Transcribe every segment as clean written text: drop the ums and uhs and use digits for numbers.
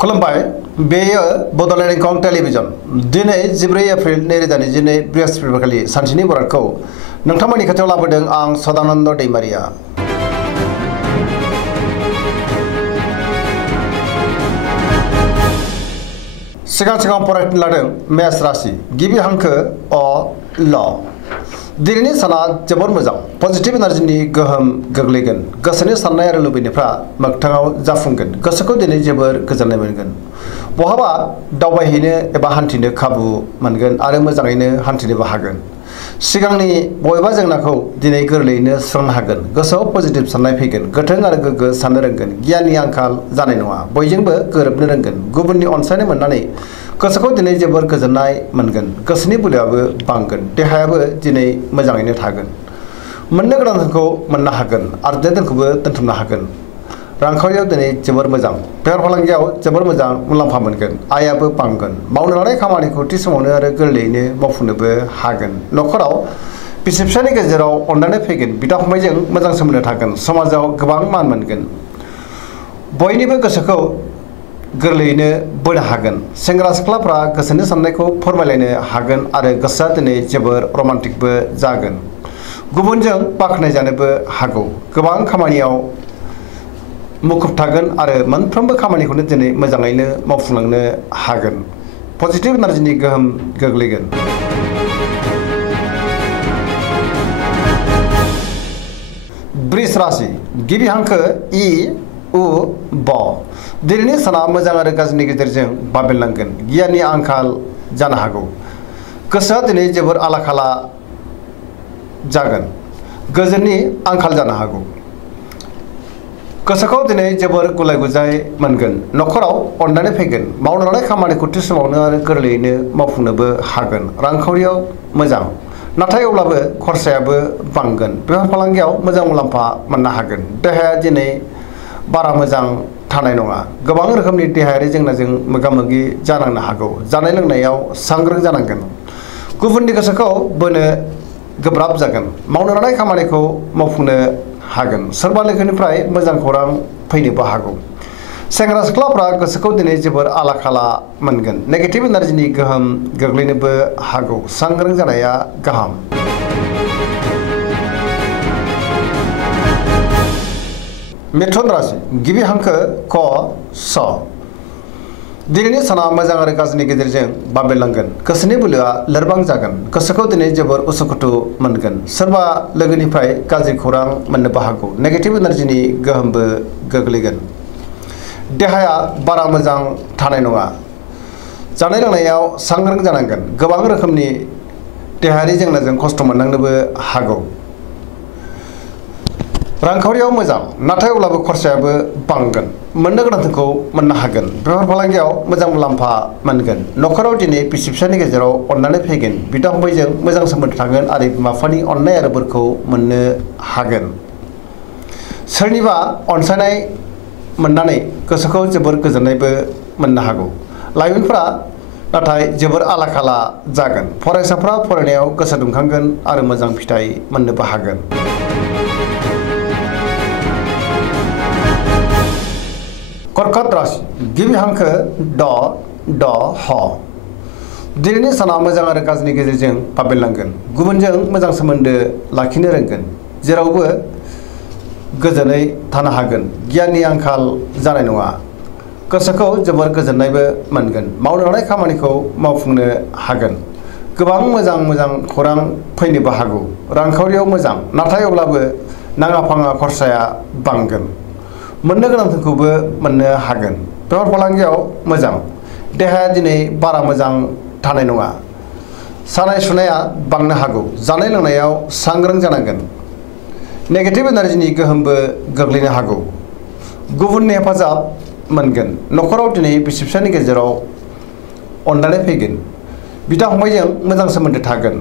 खुलुमबाय बेयो बड'लेण्ड इंखं टेलिभिजन दिनै 14 एप्रिल 2022 बृहस्पतिबारखालि सानसेनि बरादखौ नोंथांमोननि खाथियाव लाबोदों आं सदानन्द दैमारिया। सिगां फरायनो लादों मेष राशि गिबि हांखो अ ल। दिनैनि साना जोबोर मोजां पजिटिभ एनार्जिनि गोहोम गोग्लैगोन गोसोनि साननाय आरो लुबैनायफ्रा मोगथाङाव जाफुंगोन गोसोखौ दिनै जोबोर गोजोननाय मोनगोन बहाबा दावबायहैनो एबा हान्थिनो खाबु मोनगोन आरो मोजाङैनो हान्थिनोबो हागोन सिगांनि बबेबा जेंनाखौ दिनै गोरलैयैनो सुस्रांनो हागोन गोसोआव पजिटिभ साननाय फैगोन गोथों आरो गोग्गो साननो रोंगोन गियाननि आंखाल जानाय नङा बयजोंबो गोरोबनो रोंगोन गुबुननि अनसायनाय मोननानै गोसोखौ दिनै जोबोर गोजोननाय मोनगोन गोसोनि बोलोआबो बांगोन देहायाबो दिनै मोजाङैनो थागोन मोननो गोनां धोनखौ मोननो हागोन आरो धोनखौबो दोनथुमनो हागोन रांखावरियाव दिनै जोबोर मोजां बेफार फालांगियाव जोबोर मोजां मुलाम्फा मोनगोन आयाबो बांगोन मावनो लानाय खामानिखौ थि समावनो आरो गोरलैयैनो मावफुंनोबो हागोन न'खराव बिसि फिसायनि गेजेराव अनलायनाय फैगोन बिदा फंबायजों मोजां सोमोन्दो थागोन समाजाव गोबां मान मोनगोन बयनिबो गोसोखौ गोरलैयैनो बोनो हागोन सेंग्रा सिख्लाफ्रा गोसोनि साननायखौ फोरमायलायनो हागोन आरो गोसोआ दिनै जोबोर रमान्टिकबो जागोन गुबुनजों बाख्नाय जानोबो हागौ गोबां खामानियाव मुखुब थागोन आरो मोनफ्रोमबो खामानिखौनो दिनै मोजाङैनो मावफुंलांनो हागोन पजिटिभ एनार्जिनि गोहोम गोग्लैगोन। वृष राशि गिबि हांखो इ उ ब दिनैनि साना मोजां आरो गाज्रिनि गेजेरजों बाबेनलांगोन गियाननि आंखाल जानो हागौ गोसोआ दिनै जोबोर आला खाला जागोन गोजोननि आंखाल जानो हागौ गोसोखौ दिनै जोबोर गुलाय गुजाय मोनगोन न'खराव अननानै फैगोन मावनो लानाय खामानिखौ थि समावनो आरो गोरलैयैनो मावफुंनोबो हागोन रांखावरियाव मोजां नाथाय अब्लाबो खरसायाबो बांगोन बेफार फालांगियाव मोजां मुलाम्फा मोननो हागोन देहाया दिनै बारा मोजां थानाय नङा गोबां रोखोमनि देहायारि जेंनाजों मोगा मोगि जानांनो हागौ जानाय लोंनायाव सांग्रां जानांगोन गुबुननि गोसोखौ बोनो गोब्राब जागोन मावनो लानाय खामानिखौ मावफुंनो हागोन सोरबा लोगोनिफ्राय मोजां खौरां फैनोबो हागौ सेंग्रा सिख्लाफ्रा गोसोखौ दिनै जोबोर आला खाला मोनगोन नेगेटिभ एनार्जिनि गोहोम गोग्लैनोबो हागौ सांग्रां जानाया गाहाम। मिथुन राशि गिबि हांखो क स दिनैनि साना मोजां आरो गाज्रिनि गेजेरजों बाबेनलांगोन गोसोनि बोलोआ लोरबां जागोन गोसोखौ दिनै जोबोर उसुखुथु मोनगोन सोरबा लोगोनिफ्राय गाज्रि खौरां मोननोबो हागौ नेगेटिभ एनार्जिनि गोहोमबो गोग्लैगोन देहाया बारा मोजां थानाय नङा जानाय लोंनायाव सांग्रां जानांगोन गोबां रोखोमनि देहायारि जेंनाजों खस्थ' मोननांनोबो हागौ रांखावरियाव मोजां नाथाय अब्लाबो खरसायाबो बांगोन मोननो गोनांखौ मोननो हागोन बेफार फालांगियाव मोजां मुलाम्फा मोनगोन न'खराव दिनै बिसि फिसायनि गेजेराव अननानै फैगोन बिदा फंबायजों मोजां सोमोन्दो थागोन आरो बिमा बिफानि अननाय आरो बोरखौ मोननो हागोन सोरनिबा अनसायनाय मोननानै गोसोखौ जोबोर गोजोननायबो मोननो हागौ लाइमोनफ्रा नाथाय जोबोर आला खाला जागोन फरायसाफ्रा फरायनायाव गोसो दुंखांगोन आरो मोजां फिथाइ मोननोबो हागोन। कर्कट राशि गिबि हांखो ड ड ह दिनैनि साना मोजां आरो गाज्रिनि गेजेरजों बाबेनलांगोन गुबुनजों मोजां सोमोन्दो लाखिनो रोंगोन जेरावबो गोजोनै थानो हागोन गियाननि आंखाल जानाय नङा गोसोखौ जोबोर गोजोननायबो मोनगोन मावनो लानाय खामानिखौ मावफुंनो हागोन गोबां मोजां खौरां फैनोबो हागौ रांखावरियाव मोजां नाथाय अब्लाबो नाङा फाङा खरसाया बांगोन मोननो गोनांखौबो मोननो हागोन बेफार फालांगियाव मोजां देहाया दिनै बारा मोजां थानाय नङा सानाय सुनाया बांनो हागौ जानाय लोंनायाव सांग्रां जानांगोन नेगेटिभ एनार्जिनि गोहोमबो गोग्लैनो हागौ गुबुननि हेफाजाब मोनगोन न'खराव दिनै बिसि फिसायनि गेजेराव अनलायनाय फैगोन बिदा फंबायजों मोजां सोमोन्दो थागोन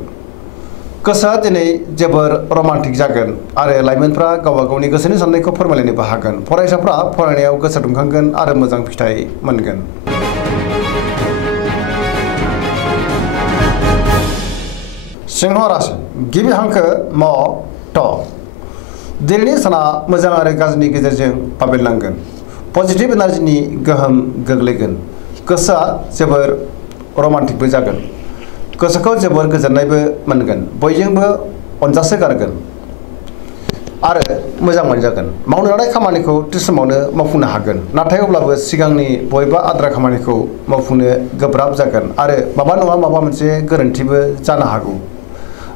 गोसोआ दिनै जोबोर रमान्टिक जागोन आरो लाइमोनफ्रा गावबा गावनि गोसोनि साननायखौ फोरमायलायनोबो हागोन फरायसाफ्रा फरायनायाव गोसो दुंखांगोन आरो मोजां फिथाइ मोनगोन। सिंह राशि गिबि हांखो म ट दिनैनि साना मोजां आरो गाज्रिनि गेजेरजों बाबेनलांगोन पजिटिभ एनार्जिनि गोहोम गोग्लैगोन गोसोआ जोबोर रमान्टिकबो जागोन गोसोखौ जोबोर गोजोननायबो मोनगोन बयजोंबो अनजासोगारगोन आरो मोजां मोनजागोन मावनो लानाय खामानिखौ थि समावनो मावफुंनो हागोन नाथाय अब्लाबो सिगांनि बबेबा आद्रा खामानिखौ मावफुंनो गोब्राब जागोन आरो माबा नङा माबा मोनसे गोरोन्थिबो जानो हागौ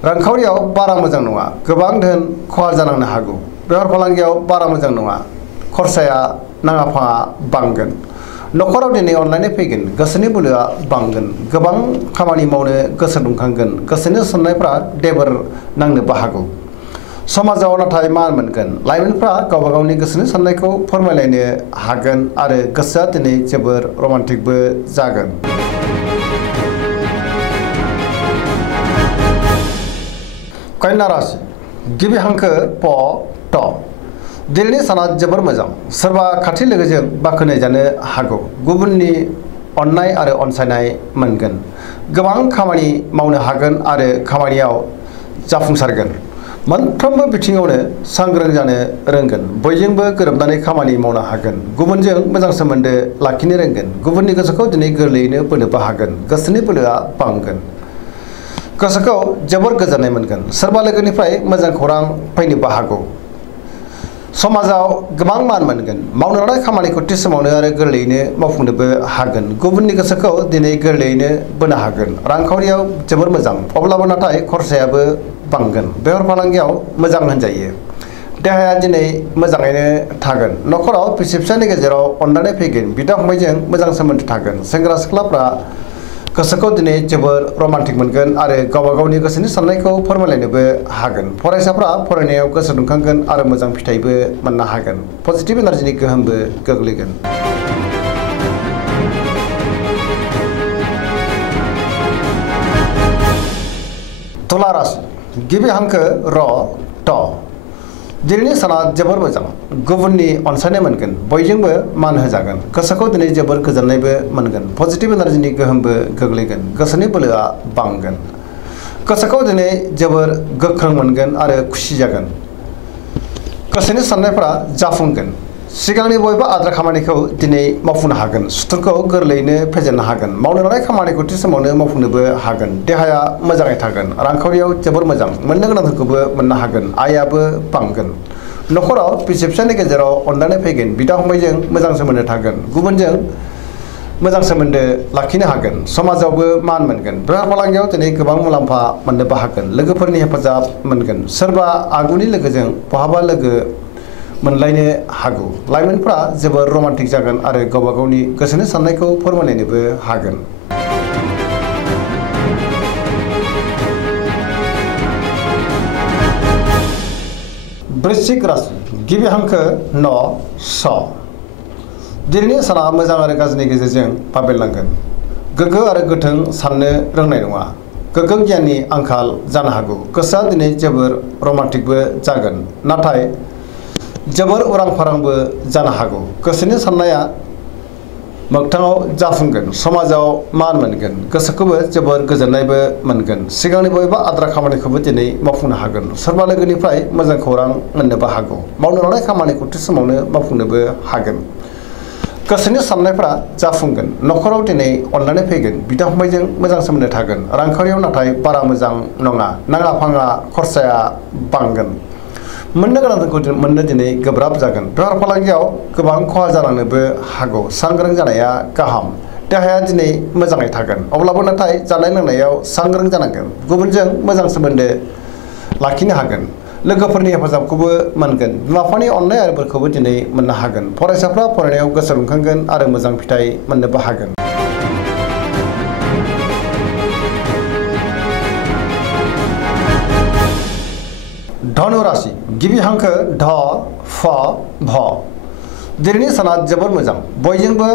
रांखावरियाव बारा मोजां नङा गोबां धोन खहा जानांनो हागौ बेफार फालांगियाव बारा मोजां नङा खरसाया नाङा फाङा बांगोन नखराव दिनै अनलायनाय फैगोन गोसोनि बोलोआ बांगोन गोबां खामानि मावनो गोसो दुंखांगोन गोसोनि साननायफ्रा देबोर नांनोबो हागौ समाजाव नाथाय मान मोनगोन लाइमोनफ्रा गावबा गावनि गोसोनि साननायखौ फोरमायलायनो हागोन आरो गोसोआ दिनै जोबोर रमान्टिकबो जागोन कन्या राशि गिबि हांखो प ट दिनैनि साना जोबोर मोजां सोरबा खाथि लोगोजों बाख्नाय जानो हागौ गुबुननि अननाय आरो अनसायनाय मोनगोन गोबां खामानि मावनो हागोन आरो खामानियाव जाफुंसारगोन मोनफ्रोमबो बिथिङावनो सांग्रां जानो रोंगोन बयजोंबो गोरोबनानै खामानि मावनो हागोन गुबुनजों मोजां सोमोन्दो लाखिनो रोंगोन गुबुननि गोसोखौ दिनै गोरलैयैनो बोनोबो हागोन गोसोनि बोलोआ बांगोन गोसोखौ जोबोर गोजोननाय मोनगोन सोरबा लोगोनिफ्राय मोजां खौरां फैनोबो हागौ समाजाव गोबां मान मोनगोन मावनो लानाय खामानिखौ थि समावनो आरो गोरलैयैनो मावफुंनोबो हागोन गुबुननि गोसोखौ दिनै गोरलैयैनो बोनो हागोन रांखावरियाव जोबोर मोजां अब्लाबो नाथाय खरसायाबो बांगोन बेफार फालांगियाव मोजां होनजायो देहाया दिनै मोजाङैनो थागोन नखराव बिसि फिसायनि गेजेराव अनलायनाय फैगोन बिदा फंबायजों मोजां सोमोन्दो थागोन सेंग्रा सिख्लाफ्रा गोसोखौ दिनै जोबोर रमान्टिक मोनगोन आरो गावबा गावनि गोसोनि साननायखौ फोरमायलायनोबो हागोन फरायसाफ्रा फरायनायाव गोसो दुंखांगोन आरो मोजां फिथाइबो मोननो हागोन पजिटिभ एनार्जिनि गोहोमबो गोग्लैगोन तुला राशि गिबि हांखो र ट दिनैनि साना जोबोर मोजां गुबुननि अनसायनाय मोनगोन बयजोंबो मान होजागोन गोसोखौ दिनै जोबोर गोजोननायबो मोनगोन पजिटिभ एनार्जिनि गोहोमबो गोग्लैगोन गोसोनि बोलोआ बांगोन गोसोखौ दिनै जोबोर गोख्रों मोनगोन आरो खुसि जागोन गोसोनि साननायफ्रा जाफुंगोन सिगांनि बबेबा आद्रा खामानिखौ दिनै मावफुंनो हागोन सुथुरखौ गोरलैयैनो फेजेननो हागोन मावनो लानाय खामानिखौ थि समावनो मावफुंनोबो हागोन देहाया मोजाङै थागोन रांखावरियाव जोबोर मोजां मोननो गोनांफोरखौबो मोननो हागोन आयाबो बांगोन नखराव बिसि फिसायनि गेजेराव अनलायनाय फैगोन बिदा फंबायजों मोजां सोमोन्दो थागोन गुबुनजों मोजां सोमोन्दो लाखिनो हागोन समाजावबो मान मोनगोन बेफार फालांगियाव दिनै गोबां मुलाम्फा मोननोबो हागोन लोगोफोरनि हेफाजाब मोनगोन सोरबा आगुनि लोगोजों बहाबा लोगो मोनलायनो हागौ लाइमोनफ्रा जोबोर रमान्टिक जागोन आरो गावबा गावनि गोसोनि साननायखौ फोरमायलायनोबो हागोन वृश्चिक राशि गिबि हांखो न स दिनैनि साना मोजां आरो गाज्रिनि गेजेरजों बाबेरलांगोन गोग्गो आरो गोथों साननो रोंनाय नङा गोग्गो गियाननि आंखाल जानो हागौ गोसोआ दिनै जोबोर रमान्टिकबो जागोन नाथाय जोबोर उरां फारांबो जानो हागौ गोसोनि साननाया मोगथाङाव जाफुंगोन समाजाव मान मोनगोन गोसोखौबो जोबोर गोजोननायबो मोनगोन सिगांनि बबेबा आद्रा खामानिखौबो दिनै मावफुंनो हागोन सोरबा लोगोनिफ्राय मोजां खौरां मोननोबो हागौ मावनो लानाय खामानिखौ थि समावनो मावफुंनोबो हागोन गोसोनि साननायफ्रा जाफुंगोन नखराव दिनै अनलायनाय फैगोन बिदा फंबायजों मोजां सोमोन्दो थागोन रांखावरियाव नाथाय बारा मोजां नङा नाङा फाङा खरसाया बांगोन मोननो गोनांफोरखौ मोननो दिनै गोब्राब जागोन बेफार फालांगियाव गोबां खहा जालांनोबो हागौ सांग्रां जानाया गाहाम देहाया दिनै मोजाङै थागोन अब्लाबो नाथाय जानाय लोंनायाव सांग्रां जानांगोन गुबुनजों मोजां सोमोन्दो लाखिनो हागोन लोगोफोरनि हेफाजाबखौबो मोनगोन बिमा बिफानि अननाय आरो बोरखौबो दिनै मोननो हागोन फरायसाफ्रा फरायनायाव गोसो दुंखांगोन आरो मोजां फिथाइ मोननोबो हागोन धनु राशि गिबि हांखो ध फ भ दिनैनि साना जोबोर मोजां बयजोंबो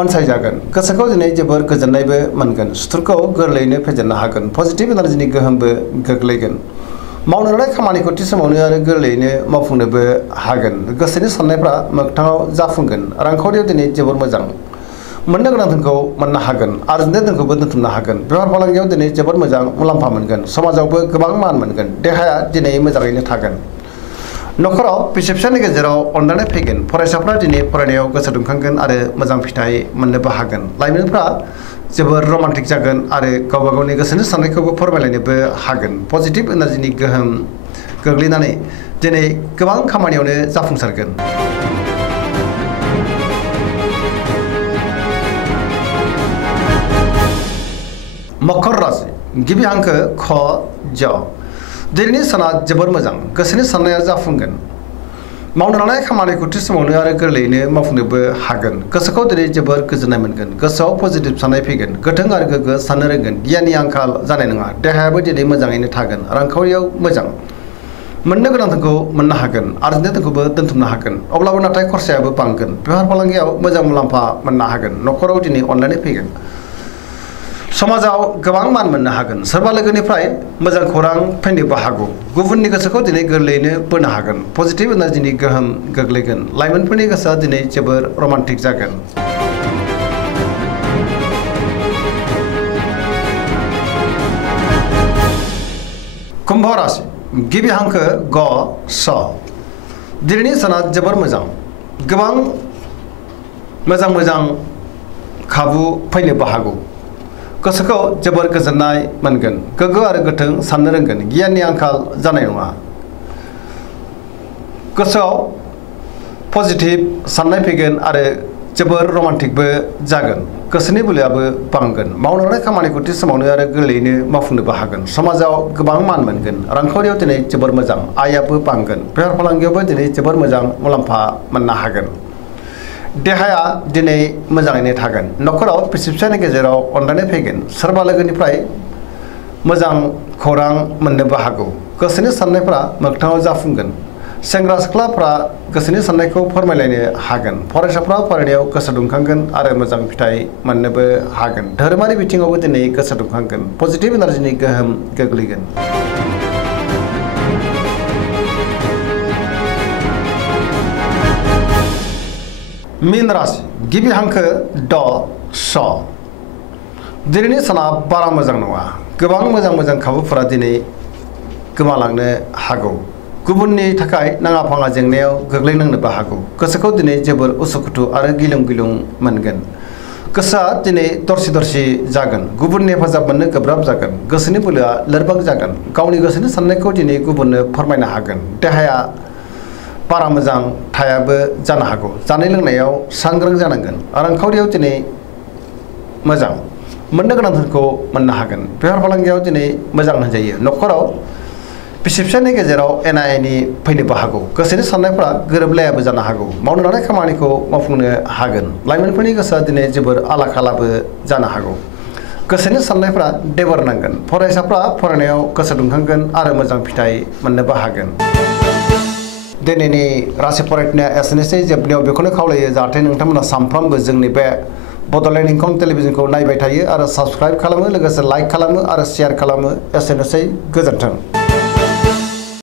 अनसायजागोन गोसोखौ दिनै जोबोर गोजोननायबो मोनगोन सुथुरखौ गोरलैयैनो फेजेननो हागोन पजिटिभ एनार्जिनि गोहोमबो गोग्लैगोन मावनो लानाय खामानिखौ थि समावनो आरो गोरलैयैनो मावफुंनोबो हागोन गोसोनि साननायफ्रा मोगथाङाव जाफुंगोन रांखावरियाव दिनै जोबोर मोजां मोननो गोनां धोनखौ मोननो हागोन आरजिनाय धोनखौबो दोनथुमनो हागोन बेफार फालांगियाव दिनै जोबोर मोजां मुलाम्फा मोनगोन समाजावबो गोबां मान मोनगोन देहाया दिनै मोजाङैनो थागोन नखराव बिसि फिसायनि गेजेराव अनलायनाय फैगोन फरायसाफ्रा दिनै फरायनायाव गोसो दुंखांगोन आरो मोजां फिथाइ मोननोबो हागोन लाइमोनफ्रा जोबोर रमान्टिक जागोन आरो गावबा गावनि गोसोनि साननायखौबो फोरमायलायनोबो हागोन पजिटिभ एनार्जिनि गोहोम गोग्लैनानै दिनै गोबां खामानियावनो जाफुंसारगोन। मकर राशि गिबि हांखो ख ज दिनैनि साना जोबोर मोजां गोसोनि साननाया जाफुंगोन मावनो लानाय खामानिखौ थि समावनो आरो गोरलैयैनो मावफुंनोबो हागोन गोसोखौ दिनै जोबोर गोजोननाय मोनगोन गोसोआव पजिटिभ साननाय फैगोन गोथों आरो गोग्गो साननो रोंगोन गियाननि आंखाल जानाय नङा देहायाबो दिनै मोजाङैनो थागोन रांखावरियाव मोजां मोननो गोनांखौ मोननो हागोन आरजिनो गोनांखौबो दोनथुमनो हागोन अब्लाबो नाथाय खरसायाबो बांगोन बेफार फालांगियाव मोजां मुलाम्फा मोननो हागोन नखराव दिनै अनलायनाय फैगोन समाजाव गोबां मान मोननो हागोन सोरबा लोगोनिफ्राय मोजां खौरां फैनोबो हागौ गुबुननि गोसोखौ दिनै गोरलैयैनो बोनो हागोन पजिटिभ एनार्जिनि गोहोम गोग्लैगोन लाइमोनफोरनि गोसोआ दिनै जोबोर रमान्टिक जागोन। कुम्भ राशि गिबि हांखो ग स दिनैनि साना जोबोर मोजां गोबां मोजां खाबु फैनोबो हागौ गोसोखौ जोबोर गोजोननाय मोनगोन गोग्गो आरो गोथों साननो रोंगोन गियाननि आंखाल जानाय नङा गोसोआव पजिटिभ साननाय फैगोन आरो जोबोर रमान्टिकबो जागोन गोसोनि बोलोआबो बांगोन मावनो लानाय खामानिखौ थि समावनो आरो गोरलैयैनो मावफुंनोबो हागोन समाजाव गोबां मान मोनगोन रांखावरियाव दिनै जोबोर मोजां आयाबो बांगोन बेफार फालांगियावबो दिनै जोबोर मोजां मुलाम्फा मोननो हागोन देहाया दिनै मोजाङैनो थागोन नखराव बिसि फिसायनि गेजेराव अनलायनाय फैगोन सोरबा लोगोनिफ्राय मोजां खौरां मोननोबो हागौ गोसोनि साननायफ्रा मोगथाङाव जाफुंगोन सेंग्रा सिख्लाफ्रा गोसोनि साननायखौ फोरमायलायनो हागोन फरायसाफ्रा फरायनायाव गोसो दुंखांगोन आरो मोजां फिथाइ मोननोबो हागोन धोरोमारि बिथिङावबो दिनै गोसो दुंखांगोन पजिटिभ एनार्जिनि गोहोम गोग्लैगोन। मीन राशि गिबि हांखो ड स दिनैनि साना बारा मोजां नङा गोबां मोजां खाबुफोरा दिनै गोमालांनो हागौ गुबुननि थाखाय नाङा फाङा जेंनायाव गोग्लैनांनोबो हागौ गोसोखौ दिनै जोबोर उसुखुथु आरो गिलुं मोनगोन गोसोआ दिनै दरसि जागोन गुबुननि हेफाजाब मोननो गोब्राब जागोन गोसोनि बोलोआ लोरबां जागोन गावनि गोसोनि साननायखौ दिनै गुबुननो फोरमायनो हागोन देहाया बारा मोजां थायाबो जानो हागौ जानाय लोंनायाव सांग्रां जानांगोन रांखावरियाव दिनै मोजां मोननो गोनांखौ मोननो हागोन बेफार फालांगियाव दिनै मोजां होनजायो नखराव बिसि फिसायनि गेजेराव एना एनि फैनोबो हागौ गोसोनि साननायफ्रा गोरोबलायाबो जानो हागौ मावनो लानाय खामानिखौ मावफुंनो हागोन लाइमोनफोरनि गोसोआ दिनै जोबोर आला खालाबो जानो हागौ गोसोनि साननायफ्रा देबर नांगोन फरायसाफ्रा फरायनायाव गोसो दुंखांगोन आरो मोजां फिथाइ मोननोबो हागोन। दिनैनि राशि फरायनाया एसेनोसै जोबनायाव बेखौनो खावलायो जाहाथे नोंथांमोना सानफ्रोमबो जोंनि बे बड'लेण्ड इंखं टेलिभिजनखौ नायबाय थायो आरो साबस्क्राइब खालामो लोगोसे लाइक खालामो आरो शेयार खालामो एसेनोसै गोजोन्थों।